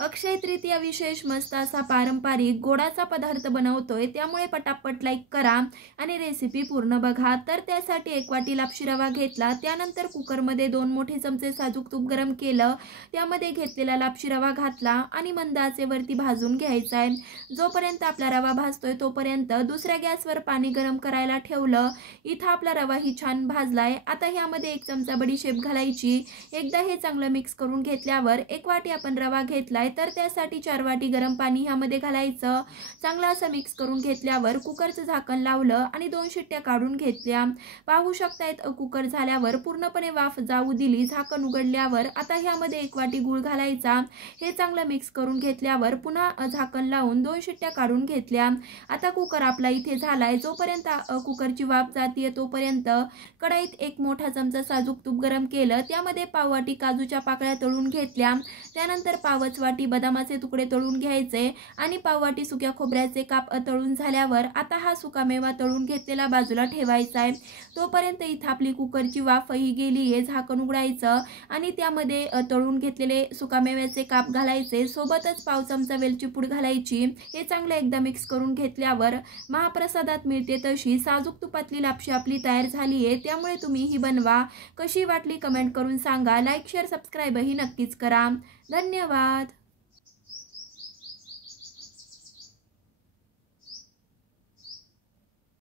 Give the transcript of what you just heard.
अक्षय तृतीया विशेष मस्त असा पारंपरिक गोडाचा पदार्थ बनवतोय, त्यामुळे पटापट लाईक करा आणि रेसिपी पूर्ण बघा। तर त्यासाठी 1 वाटी लापशी रवा घेतला, त्यानंतर कुकरमध्ये 2 मोठे चमचे साजूक तूप गरम केलं, त्यामध्ये घेतलेला लापशी रवा घातला आणि मंद आचेवरती भाजून घ्यायचा आहे। जोपर्यंत आपला रवा भाजतोय तोपर्यंत दुसऱ्या गॅसवर पाणी गरम करायला ठेवलं। इथं आपला रवा ही छान भाजलाय। आता ह्यामध्ये 1 चमचा बडीशेप घालायची। एकदा हे चांगलं मिक्स करून घेतल्यावर 1 वाटी आपण रवा घेतलाय, तर त्यासाठी 4 वाटी गरम पाणी ह्यामध्ये घालायचं। चांगलं असं मिक्स करून घेतल्यावर कुकरचं झाकण लावलं आणि 2 शिट्ट्या काढून घेतल्या। पाहू शकतायत कुकर झाल्यावर पूर्णपणे वाफ जाऊ दिली। झाकण उघडल्यावर आता ह्यामध्ये 1 वाटी गूळ घालायचा। हे चांगलं मिक्स करून घेतल्यावर पुन्हा झाकण लावून 2 शिट्ट्या काढून घेतल्या। आता कुकर आपला इथे झालाय। जोपर्यंत कुकरची वाफ जातीये तोपर्यंत कढईत 1 मोठा चमचा साजूक तूप गरम केलं, त्यामध्ये पाव वाटी काजूच्या पाकळ्या तळून घेतल्या, त्यानंतर पावच वाटी बदामाचे तुकडे तळून घ्यायचे आणि पाव वाटी सुक्या खोबऱ्याचे काप तळून झाल्यावर आता हा सुकामेवा तळून घेतलेला बाजूला ठेवायचा आहे। तोपर्यंत इथं आपली कुकरची वाफ ही गेली आहे। झाकण उघडायचं आणि त्यामध्ये तळून घेतलेले सुकामेव्याचे काप घालायचे, सोबतच पाव चमचा वेलची पूड घालायची। हे चांगलं एकदा मिक्स करून घेतल्यावर महाप्रसादात मिळते तशी साजूक तुपातली लापशी आपली तयार झाली आहे। त्यामुळे तुम्ही ही बनवा। कशी वाटली कमेंट करून सांगा। लाईक शेअर सबस्क्राईब ही नक्कीच करा। धन्यवाद।